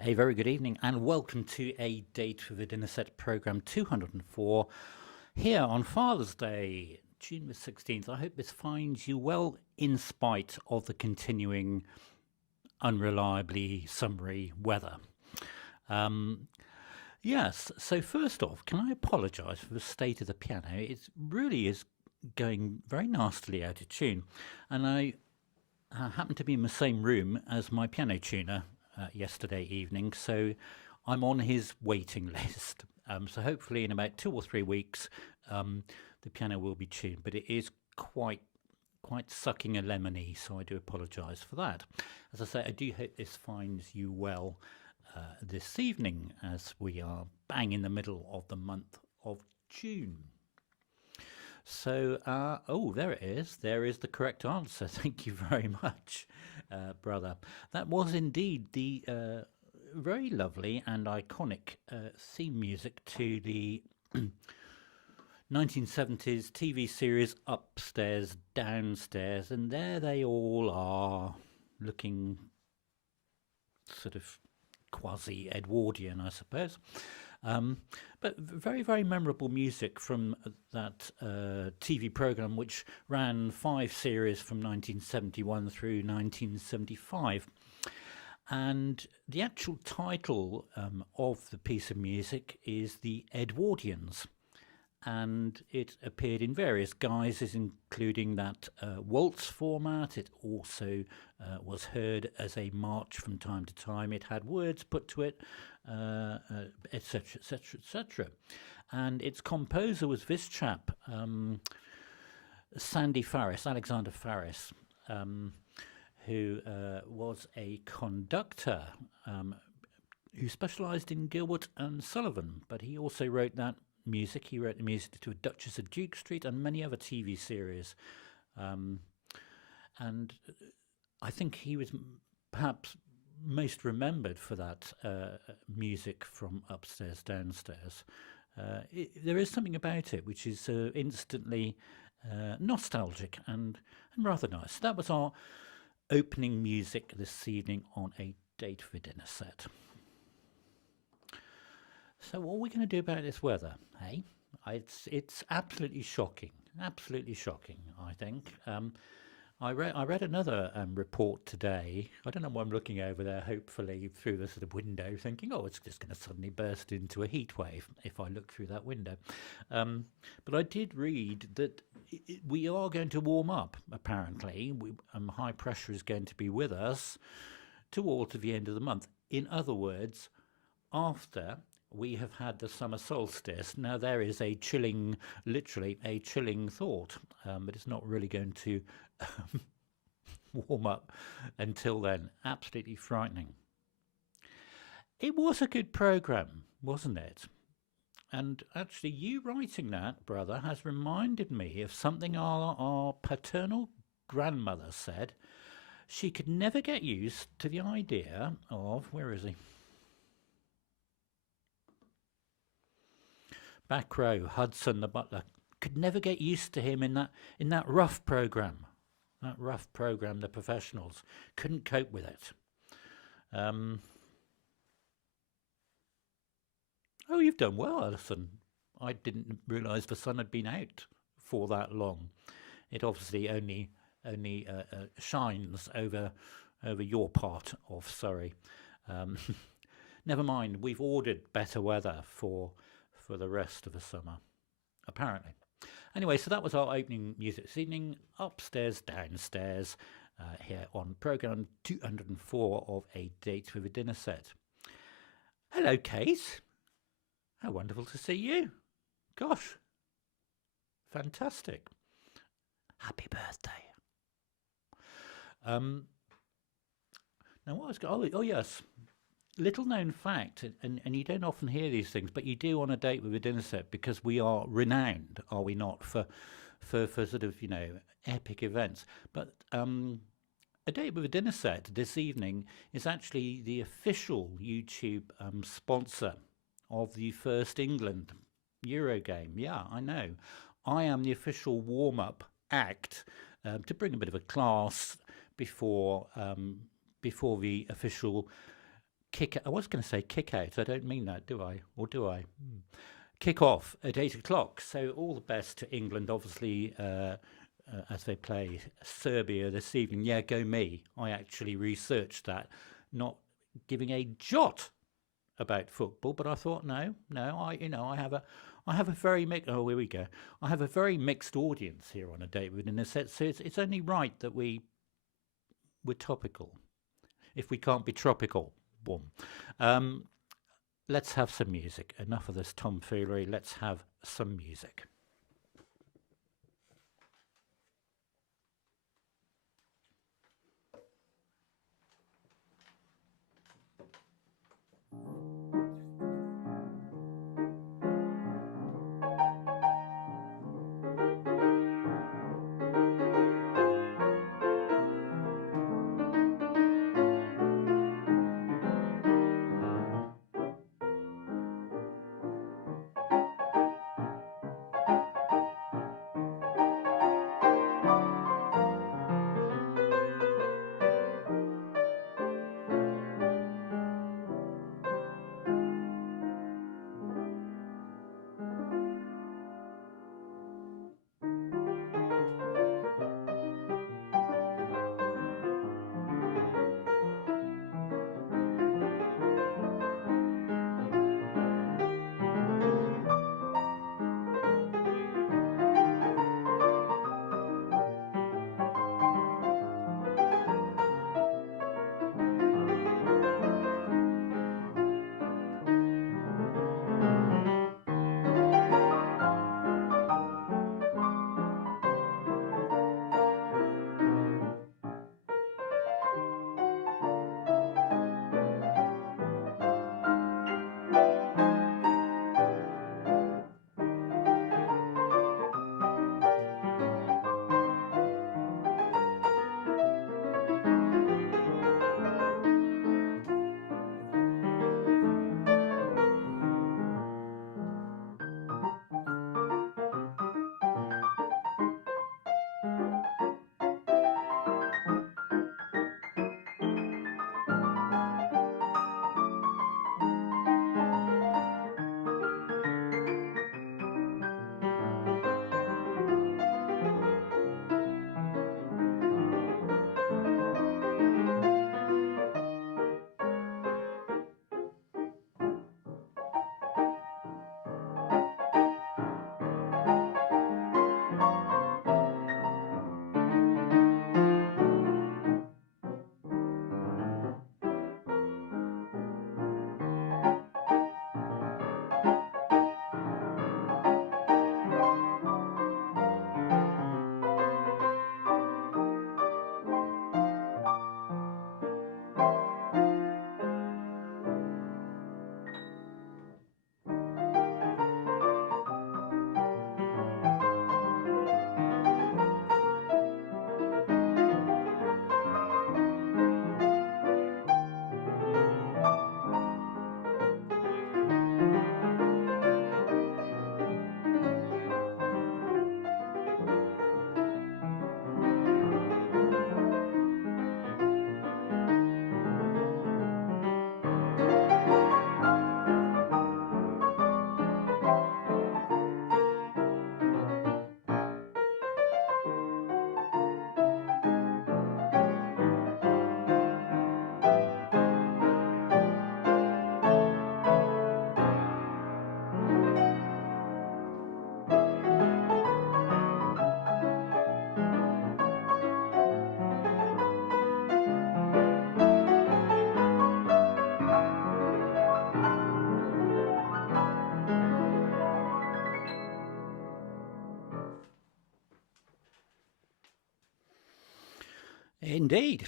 A very good evening and welcome to a Date with a Dinner Set program 204 here on Father's Day, June the 16th. I hope this finds you well in spite of the continuing unreliably summery weather. Yes, so first off, can I apologise for the state of the piano? It really is going very nastily out of tune, and I happen to be in the same room as my piano tuner yesterday evening, so I'm on his waiting list. So hopefully in about 2 or 3 weeks the piano will be tuned, but it is quite sucking a lemony, so I do apologise for that. As I say, I do hope this finds you well this evening as we are bang in the middle of the month of June. So, oh, there it is. There is the correct answer. Thank you very much, brother. That was indeed the very lovely and iconic theme music to the 1970s TV series Upstairs, Downstairs, and there they all are, looking sort of quasi-Edwardian, I suppose. But very, very memorable music from that TV programme, which ran 5 series from 1971 through 1975. And the actual title of the piece of music is The Edwardians. And it appeared in various guises, including that waltz format. It also was heard as a march from time to time. It had words put to it, etc., etc., etc. And its composer was this chap, Alexander Faris, who was a conductor who specialised in Gilbert and Sullivan, but he also wrote that music. He wrote the music to A Duchess of Duke Street and many other TV series. And I think he was perhaps most remembered for that music from Upstairs, Downstairs. There is something about it which is instantly nostalgic and rather nice. That was our opening music this evening on A Date for Dinner Set. So what are we going to do about this weather, hey? It's absolutely shocking, I think. I read another report today. I don't know why I'm looking over there, hopefully through the sort of window, thinking, oh, it's just going to suddenly burst into a heat wave if I look through that window. But I did read that we are going to warm up, apparently. High pressure is going to be with us towards the end of the month. In other words, after we have had the summer solstice. Now there is a chilling, literally a chilling thought, but it's not really going to warm up until then. Absolutely frightening. It was a good programme, wasn't it? And actually you writing that, brother, has reminded me of something our paternal grandmother said. She could never get used to the idea of, where is he? Back row, Hudson the butler, could never get used to him in that rough programme. That rough programme, The Professionals, couldn't cope with it. Oh, you've done well, Ellison. I didn't realise the sun had been out for that long. It obviously only shines over your part of Surrey. Never mind, we've ordered better weather for the rest of the summer, apparently. Anyway, so that was our opening music this evening, Upstairs, Downstairs, here on programme 204 of A Date with a Dinner Set. Hello, Kate. How wonderful to see you. Gosh, fantastic. Happy birthday. Now, what I was going... Oh, yes. Little known fact, and you don't often hear these things, but you do on A Date with a Dinner Set, because we are renowned, are we not, for sort of, epic events. But A Date with a Dinner Set this evening is actually the official YouTube sponsor of the first England Euro game. Yeah, I know. I am the official warm-up act to bring a bit of a class before the official I was going to say kick out. I don't mean that, do I? Or do I? Kick off at 8 o'clock. So all the best to England, obviously, as they play Serbia this evening. Yeah, go me. I actually researched that, not giving a jot about football, but I thought, no, I have a very mixed. Oh, here we go. I have a very mixed audience here on A Date Within a Set, so it's only right that we're topical. If we can't be tropical, boom. Let's have some music. Enough of this tomfoolery. Let's have some music. Indeed.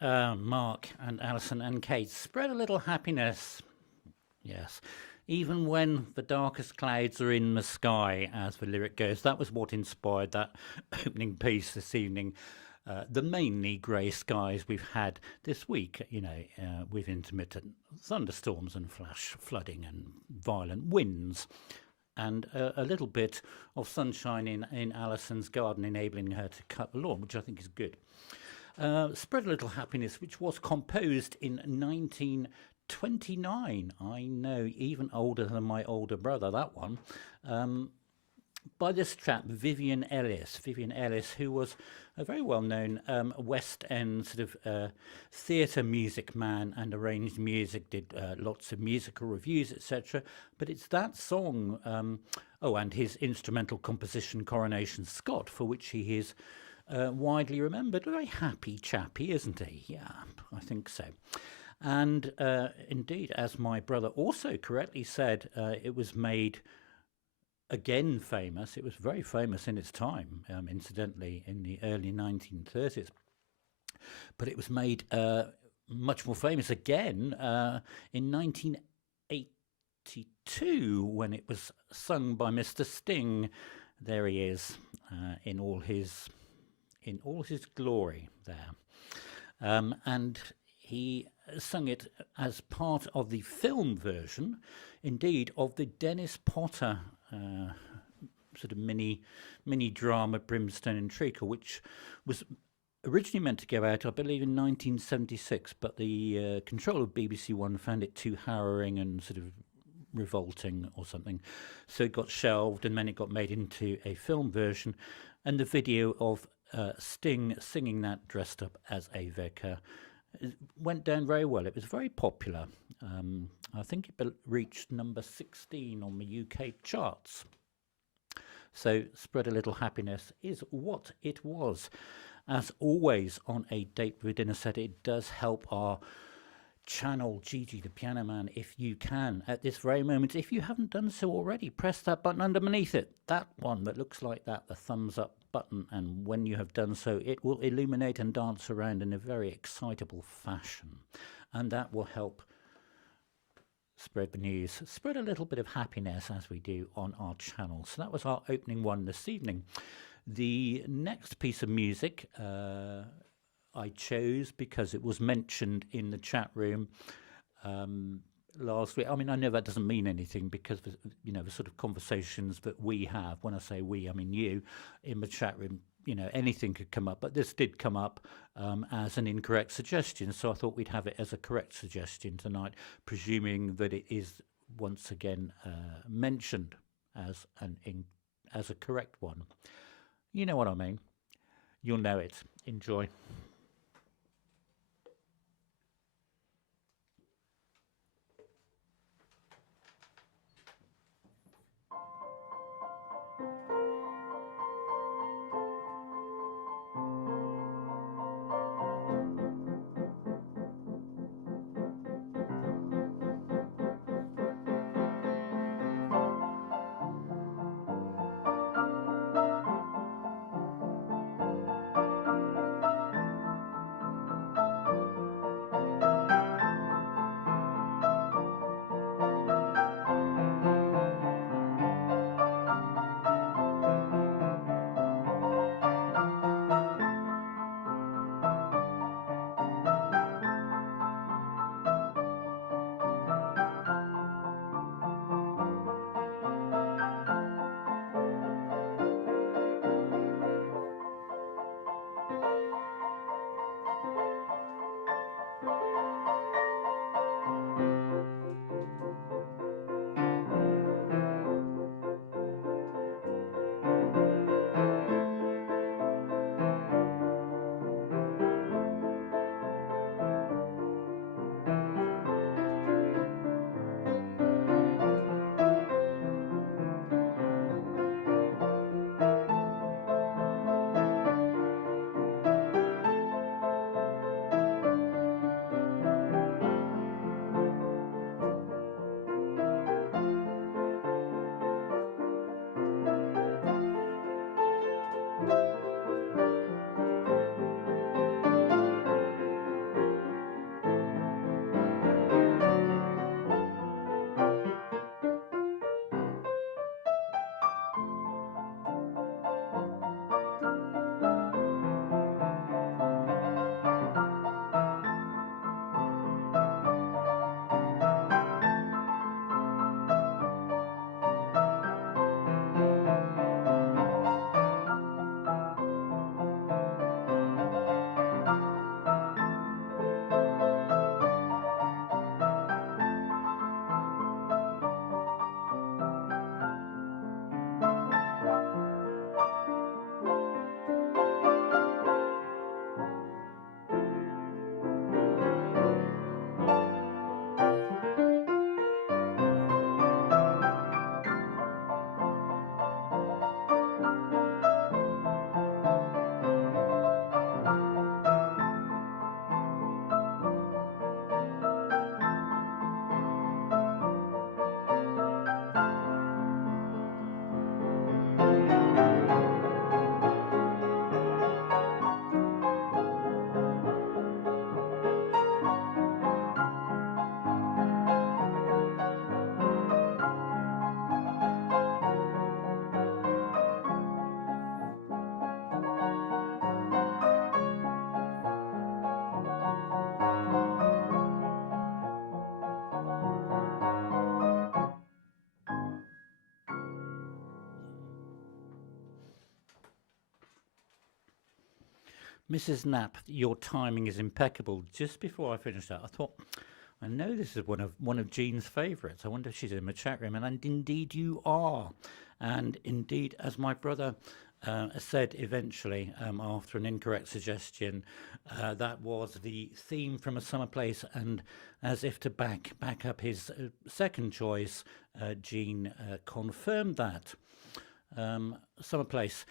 Mark and Alison and Kate spread a little happiness. Yes. Even when the darkest clouds are in the sky, as the lyric goes. That was what inspired that opening piece this evening. The mainly grey skies we've had this week, with intermittent thunderstorms and flash flooding and violent winds. And a little bit of sunshine in Alison's garden, enabling her to cut the lawn, which I think is good. Spread a Little Happiness, which was composed in 19 29. I know, even older than my older brother, that one. By this chap, Vivian Ellis, who was a very well-known West End sort of theatre music man and arranged music, did lots of musical reviews, etc. But it's that song, and his instrumental composition, Coronation Scott, for which he is widely remembered. A very happy chappy, isn't he? Yeah, I think so. And indeed, as my brother also correctly said, it was made again famous. It was very famous in its time, incidentally, in the early 1930s. But it was made much more famous again in 1982 when it was sung by Mr. Sting. There he is in all his glory there, and he sung it as part of the film version, indeed, of the Dennis Potter sort of mini drama Brimstone and Treacle, which was originally meant to go out, I believe, in 1976, but the control of BBC One found it too harrowing and sort of revolting or something, so it got shelved, and then it got made into a film version, and the video of Sting singing that dressed up as a vicar went down very well. It was very popular. I think it reached number 16 on the UK charts. So Spread a Little Happiness is what it was. As always on A Date with a Dinner Set, it does help our channel Gigi the Piano Man if you can at this very moment. If you haven't done so already, press that button underneath it, that one that looks like that, the thumbs up button, and when you have done so, it will illuminate and dance around in a very excitable fashion, and that will help spread the news, spread a little bit of happiness as we do on our channel. So that was our opening one this evening. The next piece of music I chose because it was mentioned in the chat room last week. I mean, I know that doesn't mean anything because, you know, the sort of conversations that we have, when I say we, I mean you, in the chat room, you know, anything could come up. But this did come up as an incorrect suggestion, so I thought we'd have it as a correct suggestion tonight, presuming that it is once again mentioned as a correct one. You know what I mean. You'll know it. Enjoy. Mrs. Knapp, your timing is impeccable. Just before I finished that, I thought, I know this is one of Jean's favourites. I wonder if she's in the chat room, and indeed you are. And indeed, as my brother said eventually, after an incorrect suggestion, that was the theme from A Summer Place, and as if to back up his second choice, Jean confirmed that. Summer Place,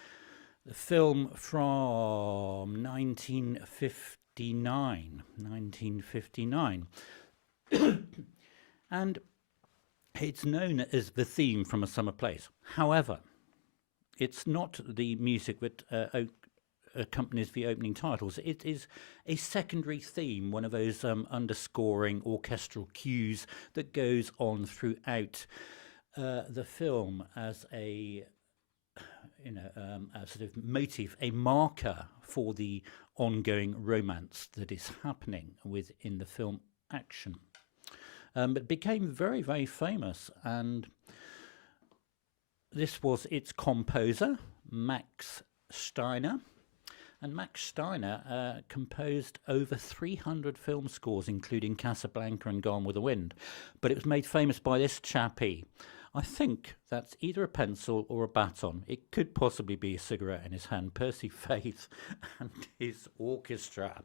the film from 1959. And it's known as the theme from A Summer Place. However, it's not the music that accompanies the opening titles. It is a secondary theme, one of those underscoring orchestral cues that goes on throughout the film as a a sort of motif, a marker for the ongoing romance that is happening within the film action. But became very, very famous, and this was its composer, Max Steiner. And Max Steiner composed over 300 film scores, including Casablanca and Gone with the Wind. But it was made famous by this chappie. I think that's either a pencil or a baton. It could possibly be a cigarette in his hand. Percy Faith and his orchestra,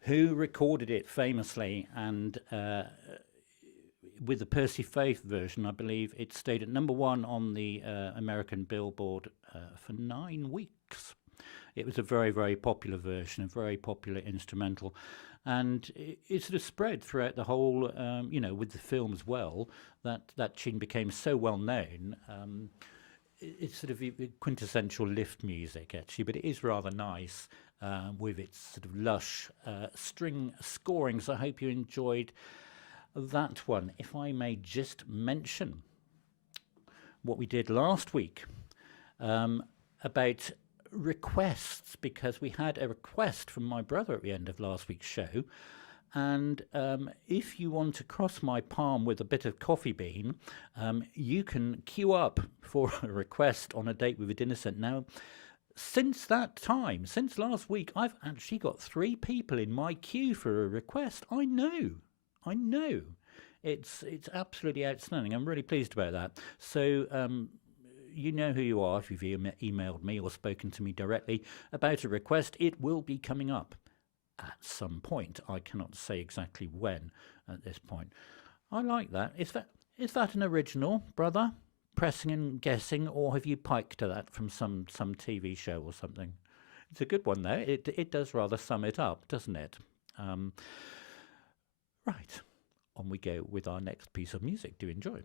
who recorded it famously, and with the Percy Faith version, I believe it stayed at #1 on the American Billboard for 9 weeks. It was a very, very popular version, a very popular instrumental, and it sort of spread throughout the whole, with the film as well, that tune became so well known. It's sort of quintessential lift music, actually, but it is rather nice with its sort of lush string scoring, so I hope you enjoyed that one. If I may just mention what we did last week about requests, because we had a request from my brother at the end of last week's show, and if you want to cross my palm with a bit of coffee bean, you can queue up for a request on A Date with a Dinner Set. Now, since that time, since last week, I've actually got 3 people in my queue for a request. I know. It's absolutely outstanding. I'm really pleased about that. So you know who you are if you've emailed me or spoken to me directly about a request. It will be coming up at some point. I cannot say exactly when at this point. I like that. Is that an original, brother? Pressing and guessing, or have you piked to that from some TV show or something? It's a good one, though. It does rather sum it up, doesn't it? Right, on we go with our next piece of music. Do enjoy.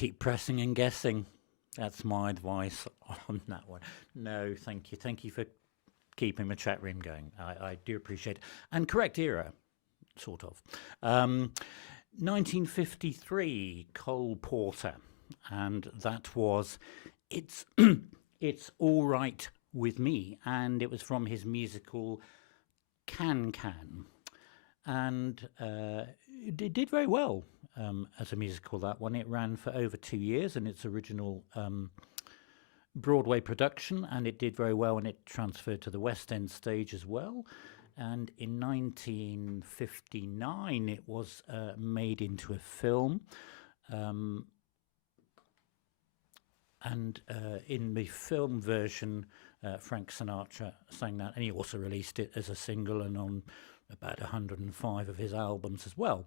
keep pressing and guessing. That's my advice on that one. No, thank you. Thank you for keeping the chat room going. I do appreciate it. And correct era, sort of. 1953, Cole Porter. And that was It's It's All Right With Me. And it was from his musical Can Can. And it did very well as a musical, that one. It ran for over 2 years in its original Broadway production, and it did very well when it transferred to the West End stage as well. And in 1959 it was made into a film, and in the film version Frank Sinatra sang that, and he also released it as a single and on about 105 of his albums as well.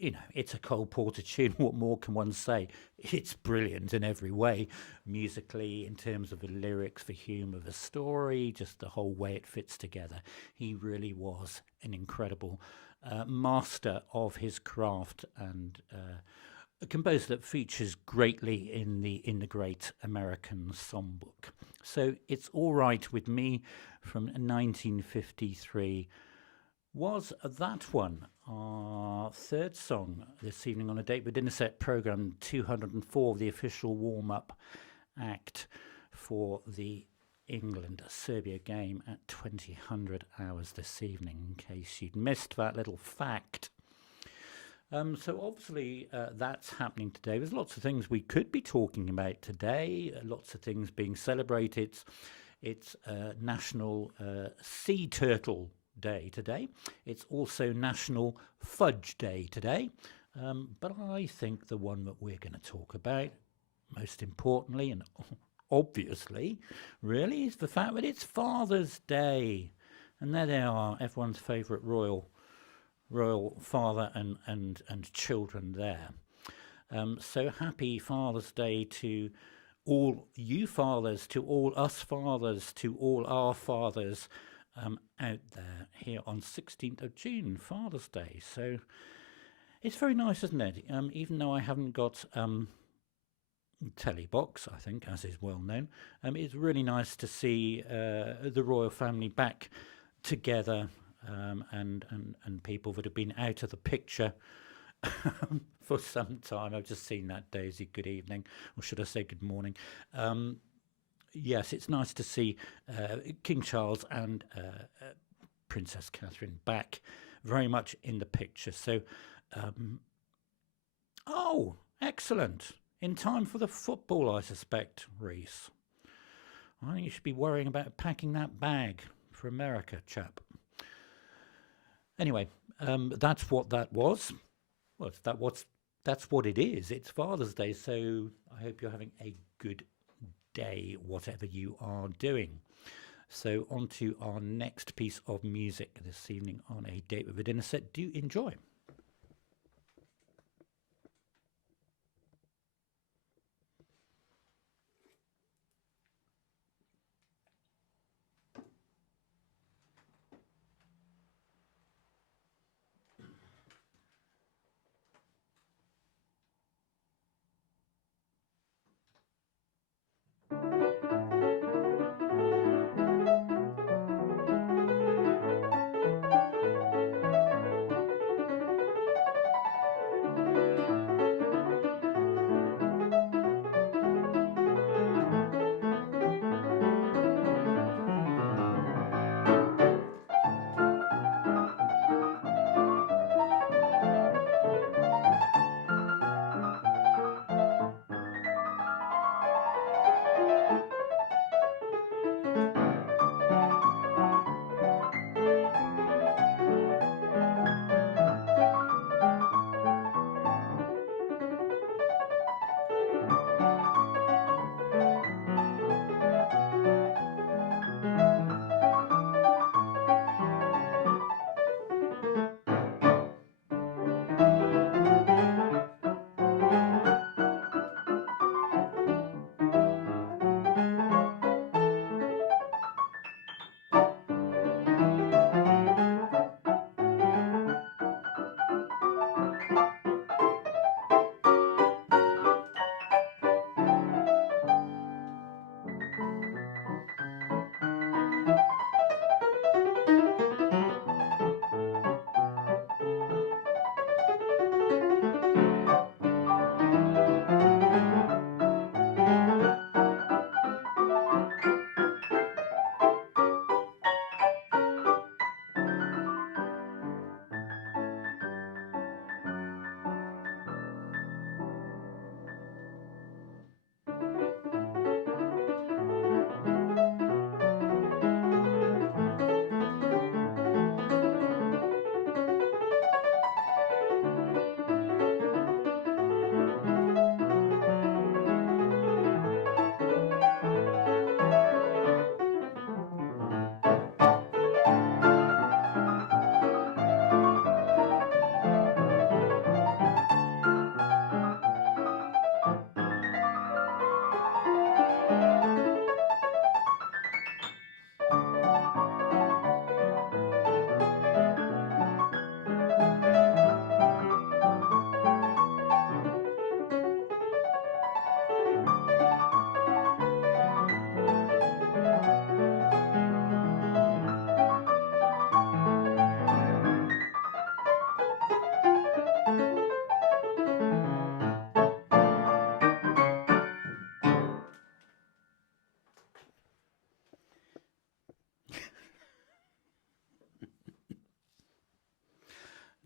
It's a Cole Porter tune. What more can one say? It's brilliant in every way, musically, in terms of the lyrics, the humour, the story, just the whole way it fits together. He really was an incredible master of his craft, and a composer that features greatly in the Great American Songbook. So It's All Right With Me from 1953 was that one. Our third song this evening on A Date with Dinner Set programme 204, the official warm-up act for the England-Serbia game at 2000 hours this evening, in case you'd missed that little fact. So obviously that's happening today. There's lots of things we could be talking about today, lots of things being celebrated. It's National Sea Turtle Day today. It's also National Fudge Day today. But I think the one that we're going to talk about, most importantly and obviously, really, is the fact that it's Father's Day. And there they are, everyone's favourite royal father and children there. So happy Father's Day to all you fathers, to all us fathers, to all our fathers out there here on 16th of June, Father's Day. So it's very nice, isn't it? Even though I haven't got telly box, I think, as is well known, it's really nice to see the royal family back together, and people that have been out of the picture for some time. I've just seen that, Daisy. Good evening, or should I say good morning? Yes, it's nice to see King Charles and Princess Catherine back very much in the picture. So, oh, excellent. In time for the football, I suspect, Reese. I think you should be worrying about packing that bag for America, chap. Anyway, that's what that was. Well, that's what it is. It's Father's Day, so I hope you're having a good day, whatever you are doing. So on to our next piece of music this evening on A Date with a Dinner Set. Do enjoy.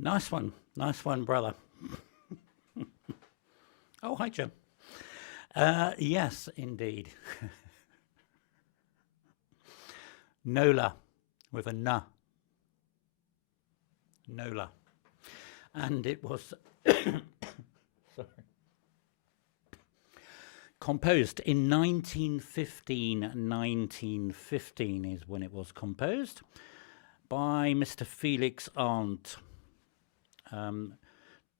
Nice one, brother. Oh, hi, Jim. Yes, indeed. NOLA, with a N. NOLA. And it was composed in 1915. 1915 is when it was composed by Mr. Felix Arndt.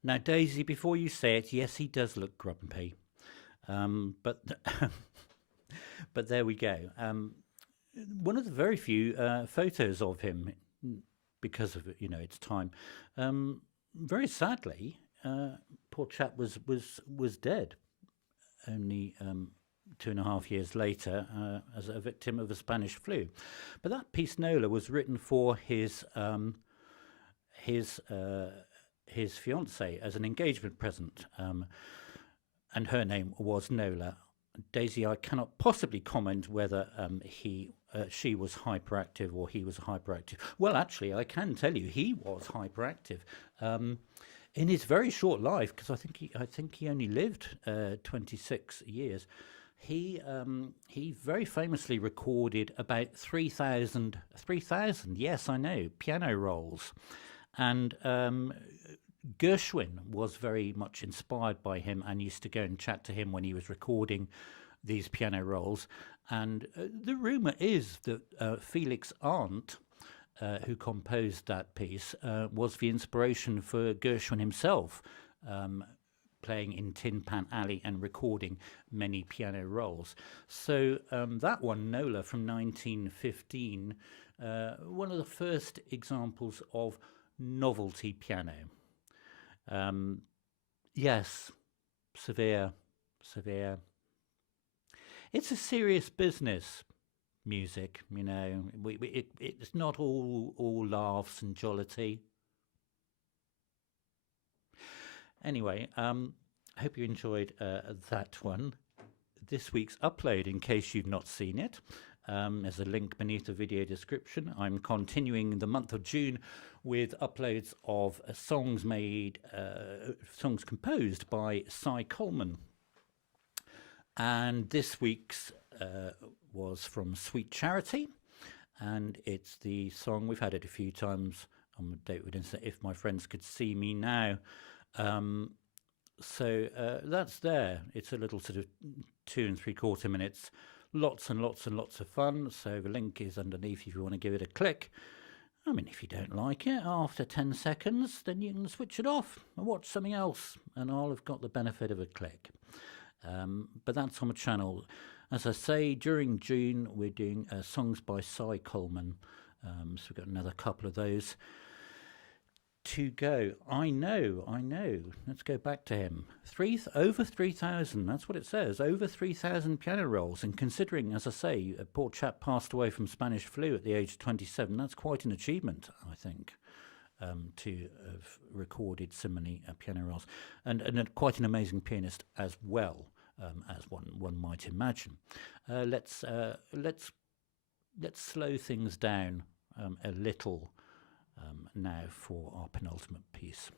Now, Daisy, before you say it, yes, he does look grumpy. But but there we go. One of the very few photos of him, because of its time. Very sadly, poor chap was dead only 2.5 years later as a victim of the Spanish flu. But that piece NOLA was written for his fiancée as an engagement present, and her name was NOLA. Daisy, I cannot possibly comment whether she was hyperactive or he was hyperactive. Well, actually, I can tell you he was hyperactive in his very short life, because I think he only lived 26 years. He very famously recorded about 3,000, yes, I know, piano rolls, and Gershwin was very much inspired by him and used to go and chat to him when he was recording these piano rolls. And the rumour is that Felix Arndt, who composed that piece, was the inspiration for Gershwin himself, playing in Tin Pan Alley and recording many piano rolls. So that one, NOLA, from 1915, one of the first examples of novelty piano. Yes, severe. It's a serious business, music, it's not all laughs and jollity. Anyway, hope you enjoyed that one. This week's upload, in case you've not seen it, there's a link beneath the video description. I'm continuing the month of June with uploads of songs composed by Cy Coleman. And this week's was from Sweet Charity, and it's the song, we've had it a few times on the date with If My Friends Could See Me Now. So that's there. It's a little sort of 2 3/4 minutes, lots and lots and lots of fun. So the link is underneath if you want to give it a click. I mean, if you don't like it after 10 seconds, then you can switch it off and watch something else, and I'll have got the benefit of a click. But that's on the channel. As I say, during June, we're doing songs by Cy Coleman. So we've got another couple of those to go. I know. Let's go back to him. Over 3,000, that's what it says. Over 3,000 piano rolls. And considering, as I say, a poor chap passed away from Spanish flu at the age of 27, that's quite an achievement, I think, to have recorded so many piano rolls. And quite an amazing pianist as well, as one might imagine. Let's slow things down a little now for our penultimate piece.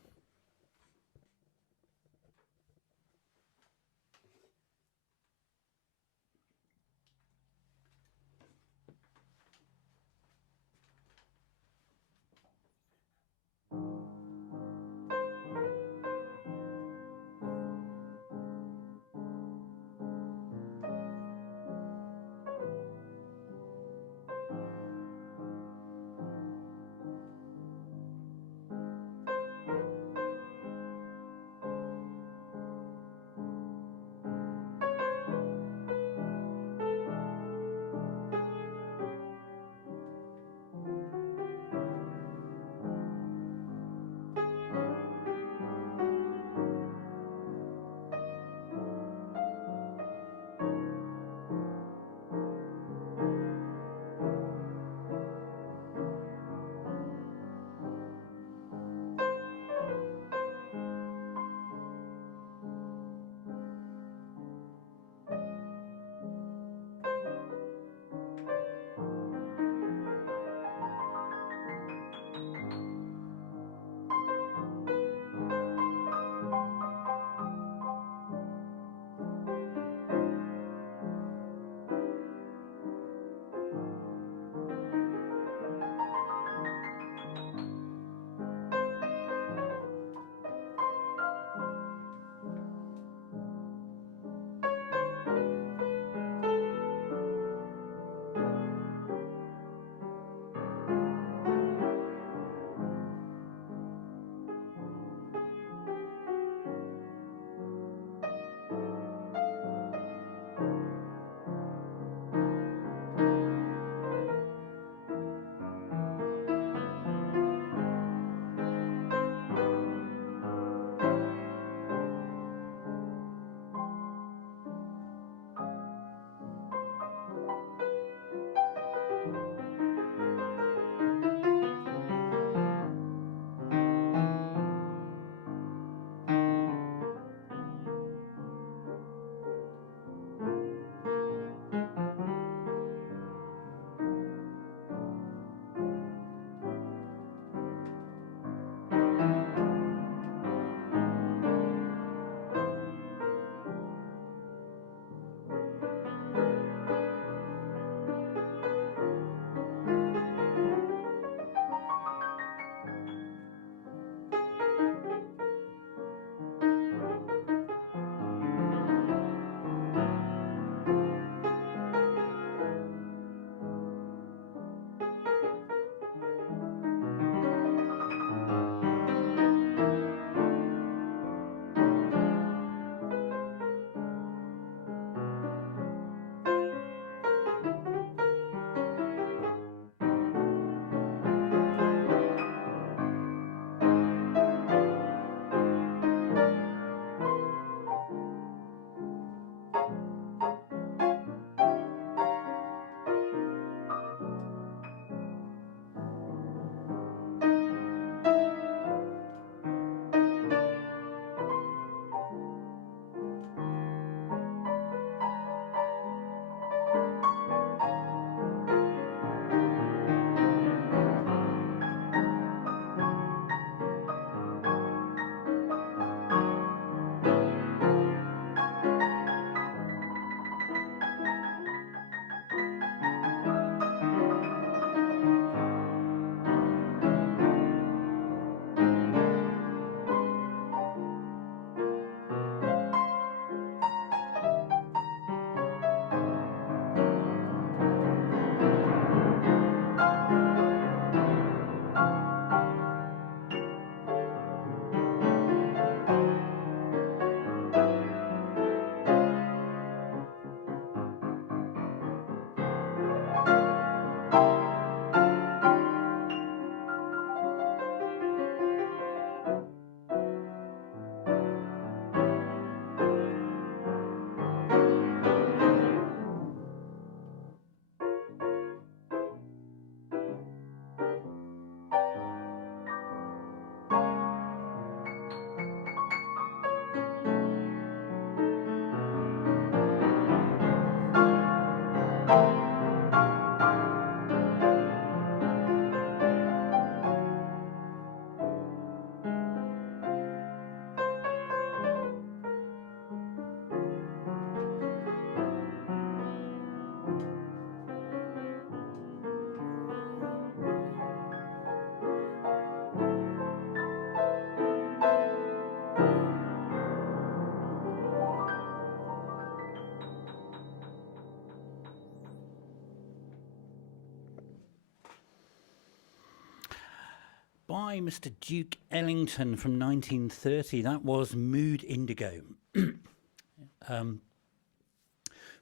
by Mr. Duke Ellington from 1930. That was Mood Indigo.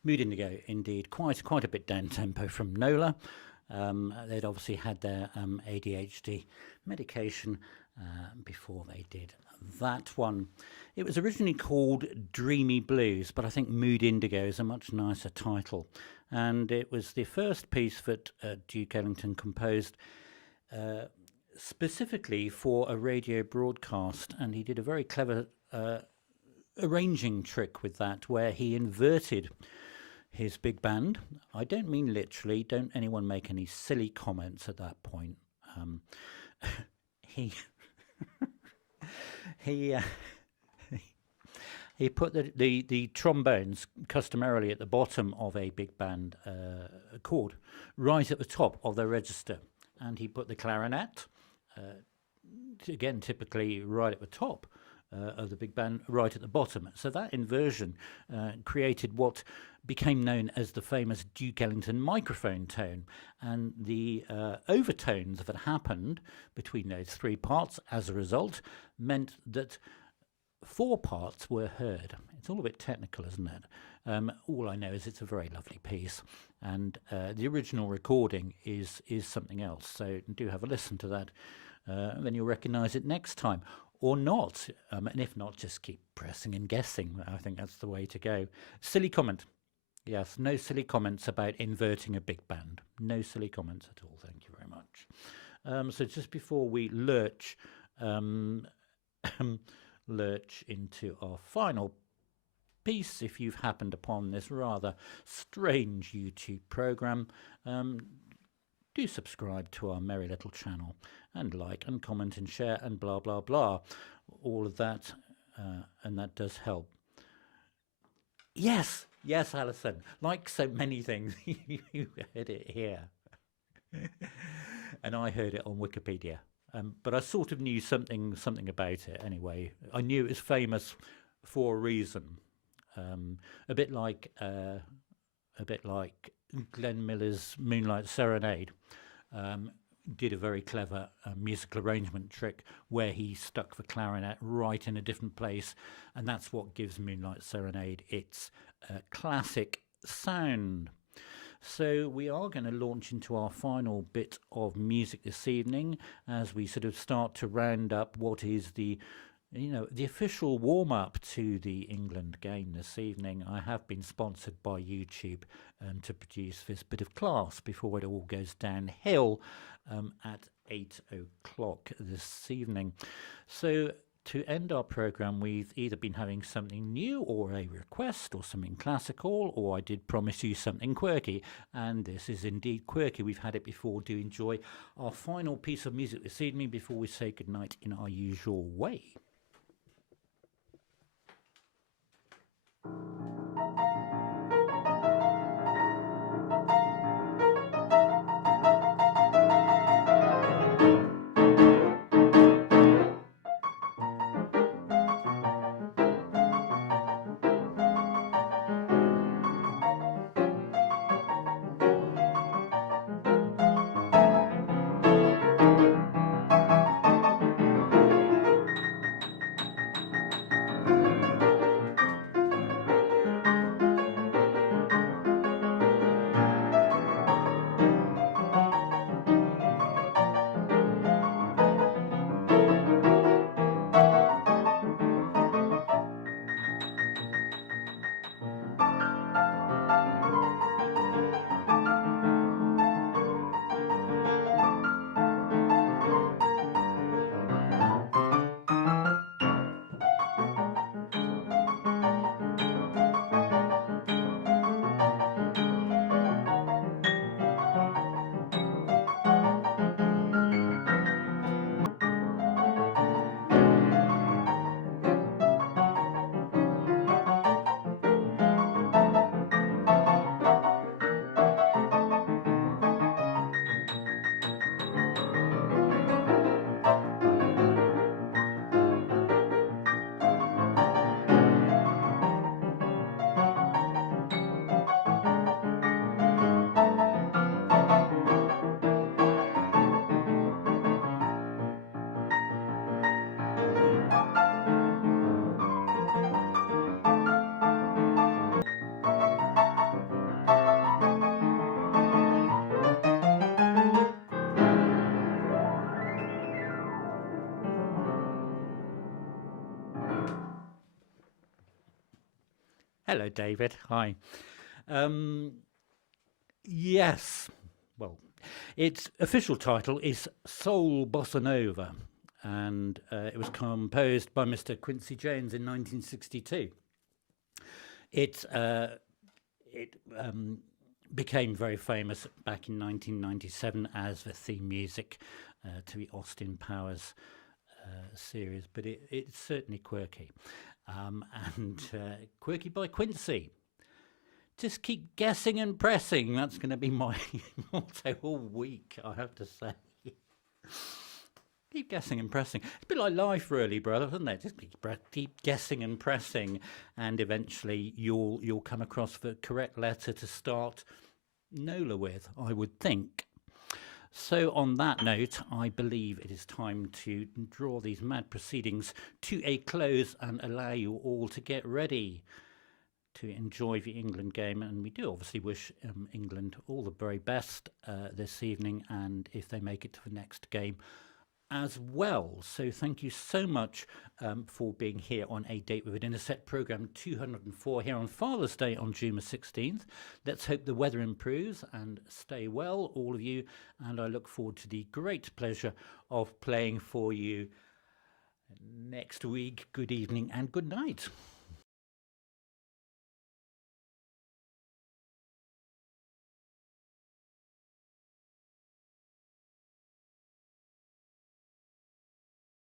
Mood Indigo, indeed, quite a bit down tempo from NOLA. They'd obviously had their ADHD medication before they did that one. It was originally called Dreamy Blues, but I think Mood Indigo is a much nicer title. And it was the first piece that Duke Ellington composed specifically for a radio broadcast, and he did a very clever arranging trick with that, where he inverted his big band. I don't mean literally, don't anyone make any silly comments at that point. He he put the trombones customarily at the bottom of a big band chord, right at the top of the register, and he put the clarinet again typically right at the top of the big band, right at the bottom. So that inversion created what became known as the famous Duke Ellington microphone tone, and the overtones that happened between those three parts as a result meant that four parts were heard. It's all a bit technical, isn't it? All I know is it's a very lovely piece, and the original recording is something else, so do have a listen to that, then you'll recognise it next time. Or not, and if not, just keep pressing and guessing. I think that's the way to go. Silly comment. Yes, no silly comments about inverting a big band. No silly comments at all, thank you very much. So just before we lurch into our final piece, if you've happened upon this rather strange YouTube program, do subscribe to our merry little channel and like and comment and share and blah blah blah, all of that, and that does help. Yes, Alison, like so many things, you heard it here. And I heard it on Wikipedia, but I sort of knew something about it anyway. I knew it was famous for a reason, a bit like Glenn Miller's Moonlight Serenade. Did a very clever musical arrangement trick where he stuck the clarinet right in a different place, and that's what gives Moonlight Serenade its classic sound. So we are going to launch into our final bit of music this evening as we sort of start to round up what is the official warm-up to the England game this evening. I have been sponsored by YouTube to produce this bit of class before it all goes downhill at 8 o'clock this evening. So to end our programme, we've either been having something new or a request or something classical, or I did promise you something quirky, and this is indeed quirky. We've had it before. Do enjoy our final piece of music this evening before we say goodnight in our usual way. Hello, David. Hi. Um, yes. Well, its official title is Soul Bossa Nova, and it was composed by Mr. Quincy Jones in 1962. It became very famous back in 1997 as the theme music to the Austin Powers series, but it's certainly quirky. And quirky by Quincy. Just keep guessing and pressing. That's going to be my motto all week, I have to say. Keep guessing and pressing. It's a bit like life, really, brother, isn't it? Just keep guessing and pressing, and eventually you'll come across the correct letter to start NOLA with, I would think. So on that note, I believe it is time to draw these mad proceedings to a close and allow you all to get ready to enjoy the England game. And we do obviously wish England all the very best this evening, and if they make it to the next game as well. So thank you so much for being here on A Date with It, Set programme 204 here on Father's Day on June the 16th. Let's hope the weather improves and stay well, all of you, and I look forward to the great pleasure of playing for you next week. Good evening and good night.